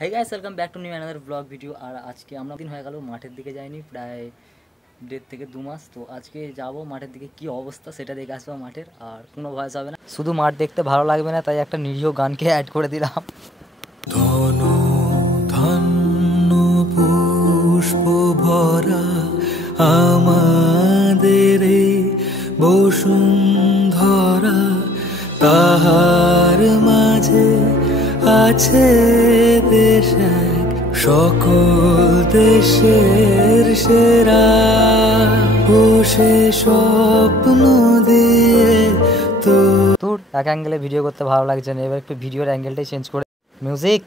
Hey guys welcome back to new another blog video. और आज के আমরা দিন হয়ে গেল মাঠের দিকে যাইনি, প্রায় 1.5 থেকে 2 মাস। তো আজকে যাব মাঠের দিকে, কি অবস্থা সেটা দেখে আসবো মাঠের। আর কোনো ভয়েস হবে না, শুধু মাঠ দেখতে ভালো লাগবে না, তাই একটা নিরীহ গানকে অ্যাড করে দিলাম। ধন ধন্য পুষ্প ভরা আমাদের বসুন্ধরা, তাহার মাঝে আছে দেশ এক, সকল দেশের সেরা। বসে স্বপ্ন দিয়ে তো তোর এক অ্যাঙ্গেলে ভিডিও করতে ভালো লাগছে না, এবার একটু ভিডিওর অ্যাঙ্গেলটাই চেঞ্জ করে মিউজিক।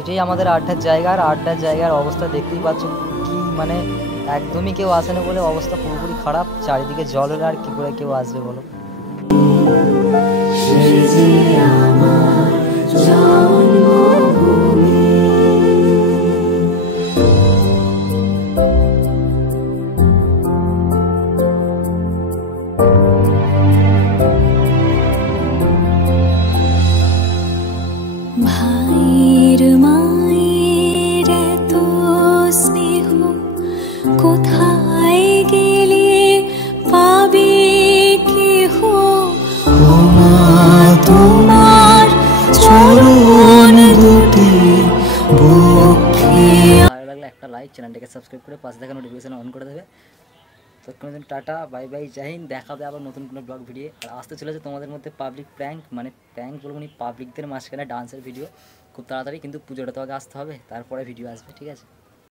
এটাই আমাদের আড্ডার জায়গা। আর আড্ডার জায়গার অবস্থা দেখতেই পাচ্ছ, কি মানে একদমই কেউ আসে না বলে অবস্থা পুরোপুরি খারাপ। চারিদিকে জল হলে আর কি করে কেউ আসবে বলো। ভাইয়ের মায়ের এত স্নেহ কোথায় গেলে পাবে কেহ, তোমার চরণ দুটি বক্ষে। ভালো লাগলে একটা লাইক, চ্যানেলটাকে সাবস্ক্রাইব করে পাশে থাকা নোটিফিকেশন অন করে দেবে। ততক্ষণ টাটা, বাই বাই, জয় হিন্দ। দেখা হবে আবার নতুন কোনো ব্লগ ভিডিও। আর আসতে চলেছে তোমাদের মধ্যে পাবলিক প্র্যাঙ্ক, মানে প্র্যাঙ্ক বলবো নি, পাবলিকদের মাঝখানে ডান্সের ভিডিও খুব তাড়াতাড়ি। কিন্তু পুজোটা তো আগে আসতে হবে, তারপরে ভিডিও আসবে, ঠিক আছে।